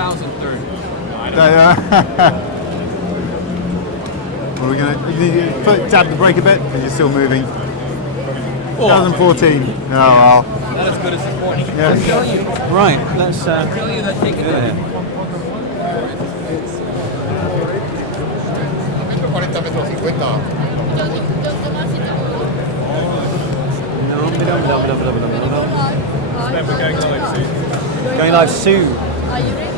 2030. Well, we're gonna tap the brake a bit because you're still moving. 2014. Oh well. Not as good as this morning. Yeah. Right, let's Tell you that take it go there. there. 40 metros 50. Going live soon. Are you ready?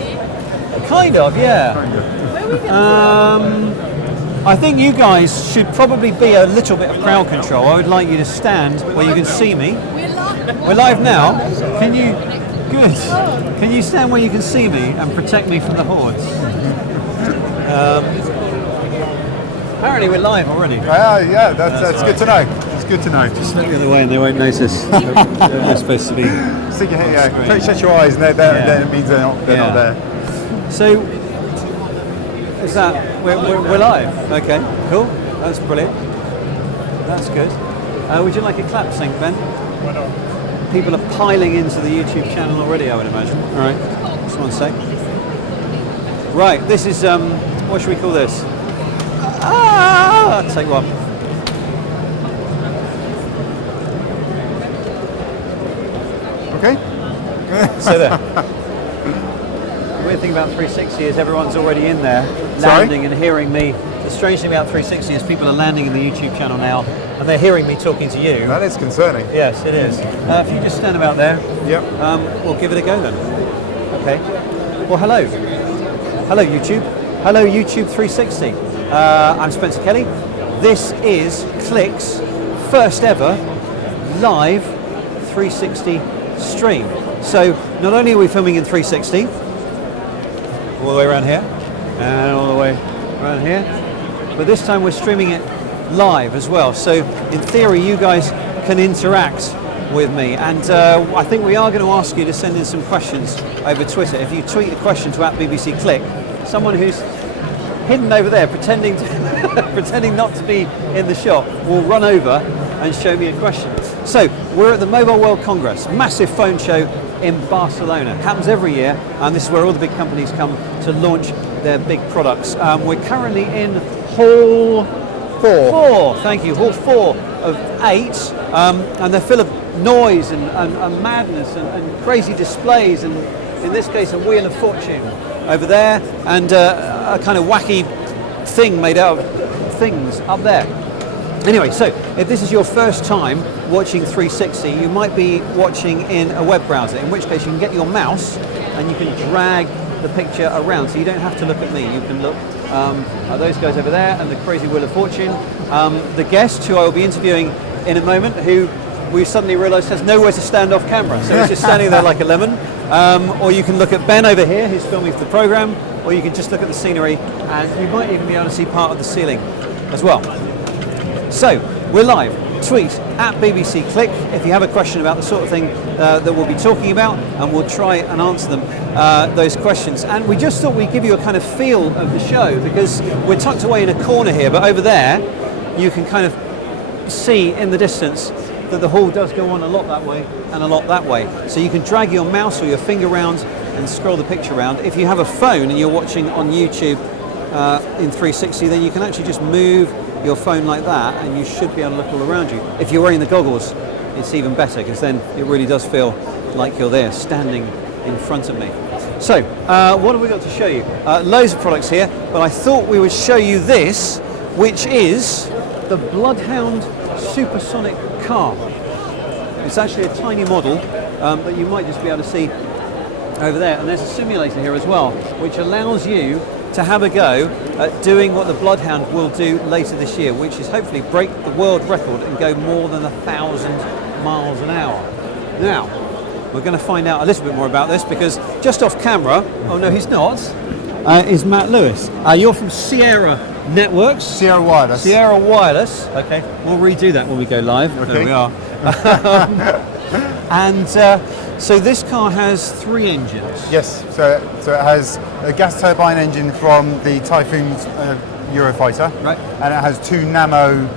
Kind of, yeah. Where are we going I think you guys should probably be a little bit of crowd control. I would like you to stand where you can see me. We're live now. Can you? Good. Can you stand where you can see me and protect me from the hordes? Apparently we're live already. Yeah, that's good to know. It's good to know. Just look the other way and they won't notice. They're supposed to be. Stick your head, yeah. Shut your eyes, and then it means they're not there. So, is that we're live? Okay, cool. That's brilliant. That's good. Would you like a clap sync, Ben? People are piling into the YouTube channel already, I would imagine. All right, just one sec. Right, this is what should we call this? Take one. Okay. So there. The weird thing about 360 is everyone's already in there, landing and hearing me. The strange thing about 360 is people are landing in the YouTube channel now, and they're hearing me talking to you. That is concerning. Yes, it is. If you just stand about there, Yep. we'll give it a go then. Okay. Well, hello. Hello, YouTube. Hello, YouTube 360. I'm Spencer Kelly. This is Click's first ever live 360 stream. So not only are we filming in 360, all the way around here, and all the way around here, but this time we're streaming it live as well. So in theory, you guys can interact with me. And I think we are going to ask you to send in some questions over Twitter. If you tweet a question to @BBC Click, someone who's hidden over there, pretending not to be in the shop, will run over and show me a question. So we're at the Mobile World Congress, massive phone show in Barcelona. It happens every year, and this is where all the big companies come to launch their big products. We're currently in Hall 4. Thank you, Hall 4 of 8, and they're full of noise and madness and crazy displays, and in this case a Wheel of Fortune over there, and a kind of wacky thing made out of things up there. Anyway, so if this is your first time watching 360, you might be watching in a web browser, in which case you can get your mouse and you can drag the picture around, so you don't have to look at me. You can look at those guys over there and the crazy Wheel of Fortune. The guest, who I will be interviewing in a moment, who we suddenly realised has nowhere to stand off camera, so he's just standing there like a lemon. Or you can look at Ben over here, who's filming for the programme, or you can just look at the scenery, and you might even be able to see part of the ceiling as well. So, we're live. Tweet @BBC Click if you have a question about the sort of thing that we'll be talking about, and we'll try and answer them, those questions. And we just thought we'd give you a kind of feel of the show, because we're tucked away in a corner here, but over there you can kind of see in the distance that the hall does go on a lot that way and a lot that way. So you can drag your mouse or your finger around and scroll the picture around. If you have a phone and you're watching on YouTube in 360, then you can actually just move your phone like that and you should be able to look all around you. If you're wearing the goggles, it's even better, because then it really does feel like you're there standing in front of me. So what have we got to show you? Loads of products here, but I thought we would show you this, which is the Bloodhound Supersonic car. It's actually a tiny model that you might just be able to see over there, and there's a simulator here as well, which allows you to have a go at doing what the Bloodhound will do later this year, which is hopefully break the world record and go more than 1,000 miles an hour. Now, we're going to find out a little bit more about this, because just off camera, oh no he's not, is Matt Lewis. You're from Sierra Networks. Sierra Wireless. Sierra Wireless. Okay, we'll redo that when we go live. Okay. There we are. And so this car has 3 engines. Yes. So it has a gas turbine engine from the Typhoon Eurofighter, Right. and it has 2 Namo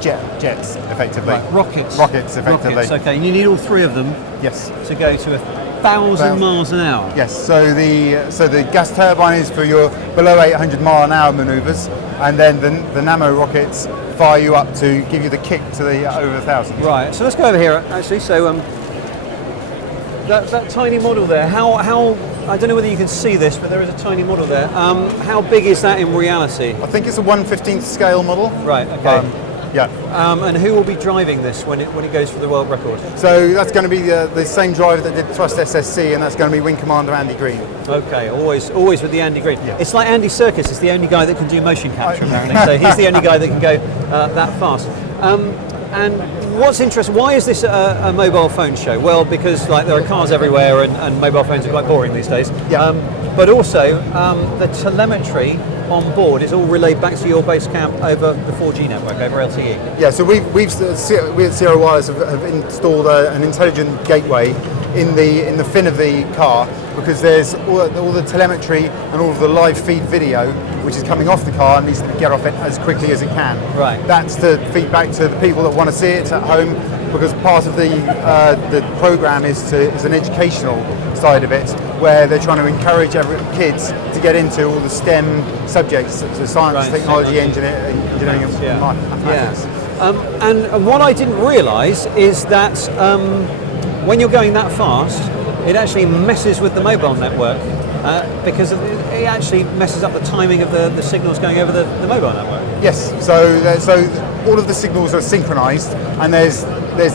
jets, effectively. Right, rockets. Rockets, effectively. Rockets, okay. And you need all 3 of them Yes. to go to 1,000 miles an hour. Yes, so the gas turbine is for your below 800 mile an hour manoeuvres, and then the nano rockets fire you up to give you the kick to the over 1,000. Right, so let's go over here actually. So that tiny model there, how I don't know whether you can see this, but there is a tiny model there. How big is that in reality? I think it's a 1/15th scale model. Right, okay. Yeah. And who will be driving this when it goes for the world record? So that's going to be the same driver that did Thrust SSC, and that's going to be Wing Commander Andy Green. Okay, always with the Andy Green. Yeah. It's like Andy Serkis is the only guy that can do motion capture apparently, so he's the only guy that can go that fast. And what's interesting, why is this a mobile phone show? Well, because like there are cars everywhere and mobile phones are quite boring these days. Yeah. But also the telemetry on board is all relayed back to your base camp over the 4G network, over LTE. Yeah, so we at Sierra Wireless have installed an intelligent gateway in the fin of the car, because there's all the telemetry and all of the live feed video which is coming off the car and needs to get off it as quickly as it can. Right. That's to feed back to the people that want to see it at home, because part of the program is an educational side of it, where they're trying to encourage kids to get into all the STEM subjects, so science, Right, technology, engineering, and yeah. mathematics. And what I didn't realise is that when you're going that fast, it actually messes with the mobile network because it actually messes up the timing of the signals going over the mobile network. Yes, so all of the signals are synchronized, and there's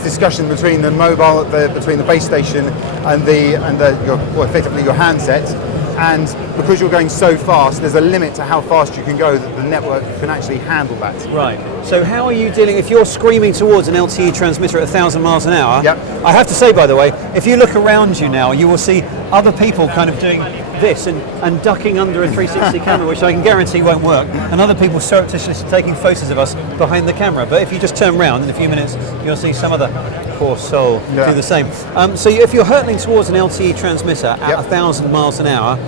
discussion between the mobile, between the base station and effectively your handset. And because you're going so fast, there's a limit to how fast you can go that the network can actually handle that. Right. So how are you dealing, if you're screaming towards an LTE transmitter at 1,000 miles an hour? Yep. I have to say, by the way, if you look around you now, you will see other people kind of doing this and ducking under a 360 camera, which I can guarantee won't work, and other people surreptitiously taking photos of us behind the camera. But if you just turn around in a few minutes, you'll see some other poor soul do the same. So if you're hurtling towards an LTE transmitter at 1,000 miles an hour,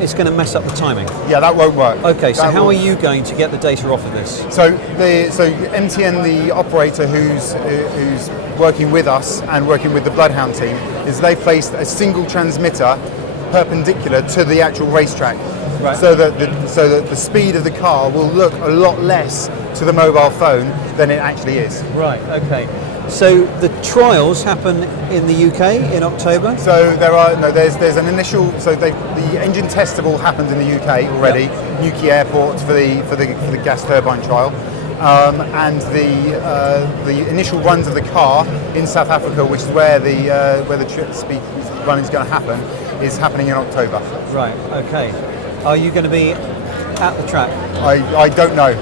it's going to mess up the timing. Yeah, that won't work. Okay, so how are you going to get the data off of this? So MTN, the operator who's working with us and working with the Bloodhound team, is they've placed a single transmitter perpendicular to the actual racetrack, right. so that the speed of the car will look a lot less to the mobile phone than it actually is. Right. Okay. So the trials happen in the UK in October. So there's an initial. So the engine tests have all happened in the UK already. Yep. Newquay Airport for the gas turbine trial, and the initial runs of the car in South Africa, which is where the trip speed run is going to happen, is happening in October. Right. Okay. Are you going to be at the track? I don't know.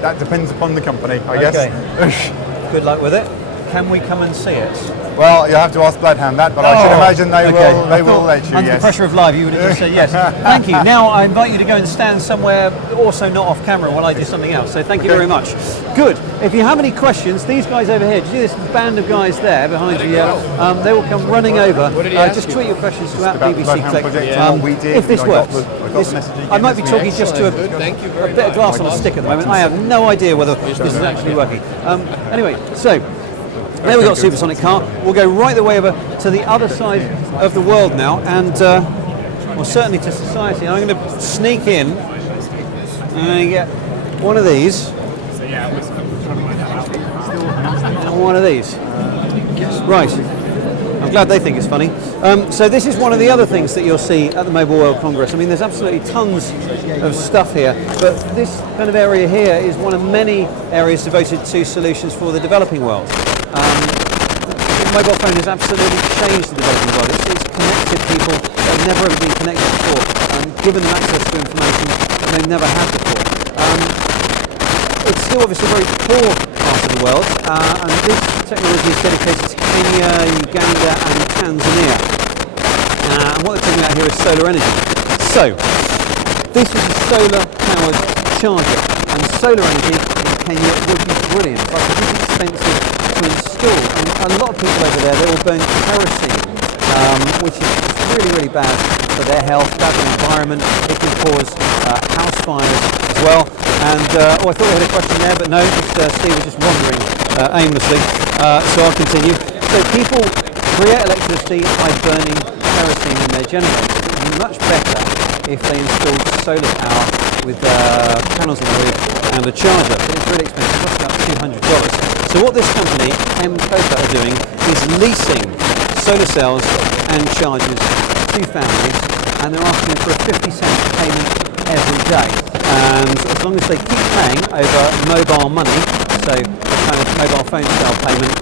That depends upon the company, I guess. Good luck with it. Can we come and see it? Well, you'll have to ask Bloodhound that, but I should imagine they will let you. Under the pressure of live, you would have just said yes. Thank you. Now I invite you to go and stand somewhere, also not off camera, while I do something else. So thank you very much. Good. If you have any questions, these guys over here, do you see this band of guys there behind you? Yeah. They will come running over. Just tweet your questions to @BBC Click. If this works. I might be talking just to a bit of glass on a stick at the moment. I have no idea whether this is actually working. Anyway, so. There we've got Supersonic car. We'll go right the way over to the other side of the world now, and well, certainly to society. I'm going to sneak in and get one of these and one of these. Right. I'm glad they think it's funny. So this is one of the other things that you'll see at the Mobile World Congress. I mean, there's absolutely tons of stuff here, but this kind of area here is one of many areas devoted to solutions for the developing world. The mobile phone has absolutely changed the developing world. It's connected people that have never ever been connected before, given them access to information that they've never had before. It's still obviously a very poor part of the world, and this technology is dedicated to Kenya, Uganda and Tanzania. And what they're talking about here is solar energy. So, this is a solar-powered charger, and solar energy in Kenya would be brilliant, but it is expensive to install. And a lot of people over there, they will burn kerosene, which is really, really bad for their health, bad for the environment. It can cause house fires as well. And I thought we had a question there, but no, Steve was just wandering aimlessly. So I'll continue. So people create electricity by burning kerosene in their generators. It would be much better if they installed solar power with panels on the roof and a charger, but it's really expensive. It costs about $200. So what this company, m-Kopa, are doing is leasing solar cells and chargers to families, and they're asking for a 50-cent payment every day. And as long as they keep paying over mobile money, so a kind of mobile phone style payment,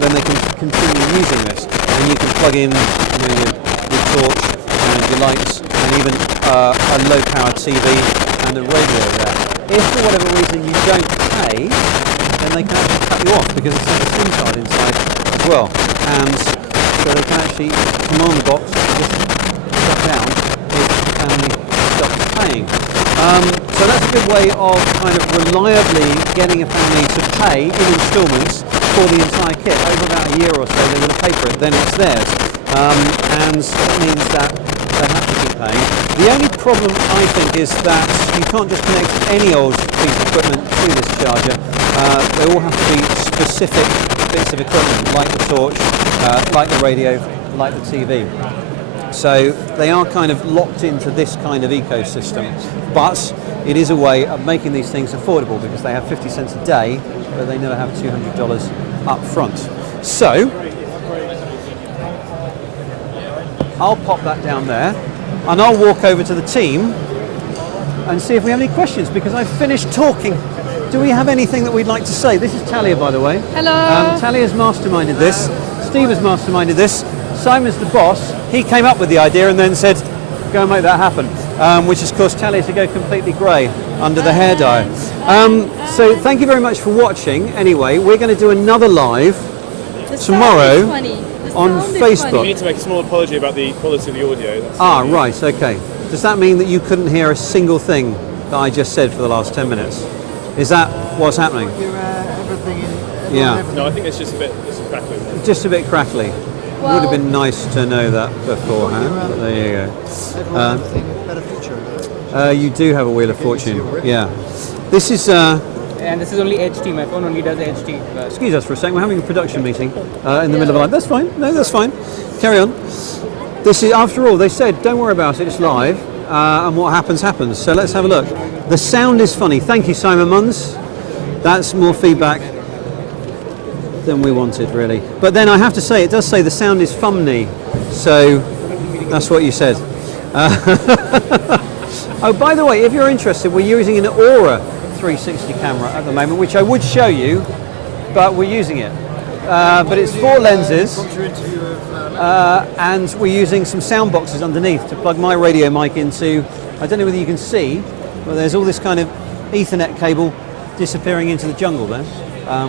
then they can continue using this. And you can plug in your torch and your lights and even a low powered TV and a radio there. If for whatever reason you don't pay, then they can actually cut you off because it's a SIM card inside as well. And so they can actually command the box and just shut down if the family stops paying. So that's a good way of kind of reliably getting a family to pay in instalments for the entire kit. Over about a year or so they're going to pay for it, then it's theirs. And that means that they have to keep paying. The only problem I think is that you can't just connect any old piece of equipment to this charger. They all have to be specific bits of equipment, like the torch, like the radio, like the TV. So they are kind of locked into this kind of ecosystem, but it is a way of making these things affordable because they have 50 cents a day, but they never have $200 up front. So I'll pop that down there and I'll walk over to the team and see if we have any questions because I've finished talking. Do we have anything that we'd like to say? This is Talia, by the way. Hello. Talia's masterminded this. Steve has masterminded this. Simon's the boss. He came up with the idea and then said, go and make that happen, which has caused Talia to go completely grey under the hair dye. So thank you very much for watching. Anyway, we're going to do another live tomorrow on Facebook. We need to make a small apology about the quality of the audio. Right, okay. Does that mean that you couldn't hear a single thing that I just said for the last 10 minutes? Is that what's happening? Yeah. No, I think it's just a bit crackly. Just a bit crackly. It would have been nice to know that beforehand. But there you go. You do have a Wheel of Fortune. Yeah. This is. And this is only HT. My phone only does HT. Excuse us for a second. We're having a production meeting in the middle of a live. That's fine. No, that's fine. Carry on. This is, after all, they said don't worry about it. It's live, and what happens happens. So let's have a look. The sound is funny. Thank you, Simon Munns. That's more feedback than we wanted, really. But then I have to say, it does say the sound is funny, so that's what you said. Oh, by the way, if you're interested, we're using an Orah 360 camera at the moment, which I would show you, but we're using it. But it's 4 lenses, and we're using some sound boxes underneath to plug my radio mic into. I don't know whether you can see, but there's all this kind of Ethernet cable disappearing into the jungle there.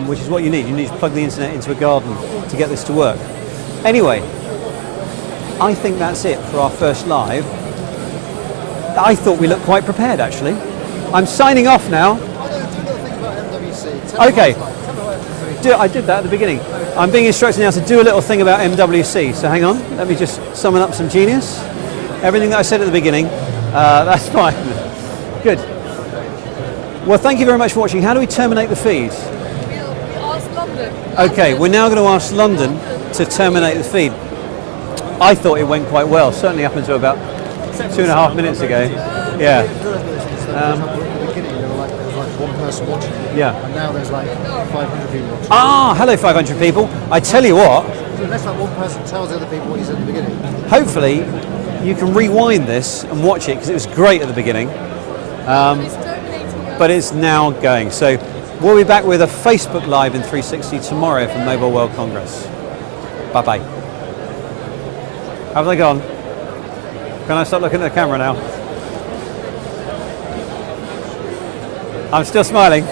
Which is what you need. You need to plug the internet into a garden to get this to work. Anyway, I think that's it for our first live. I thought we looked quite prepared, actually. I'm signing off now. Okay. I did that at the beginning. I'm being instructed now to do a little thing about MWC. So hang on. Let me just summon up some genius. Everything that I said at the beginning, that's fine. Good. Well, thank you very much for watching. How do we terminate the feed? Okay, we're now going to ask London to terminate the feed. I thought it went quite well, certainly up until about 2.5 minutes ago. Yeah. At the beginning, there was like one person watching it. Yeah. And now there's like 500 people watching. Hello 500 people. I tell you what. So unless like one person tells the other people what he said at the beginning. Hopefully, you can rewind this and watch it because it was great at the beginning. But it's now going. So we'll be back with a Facebook Live in 360 tomorrow from Mobile World Congress. Bye-bye. Have they gone? Can I start looking at the camera now? I'm still smiling.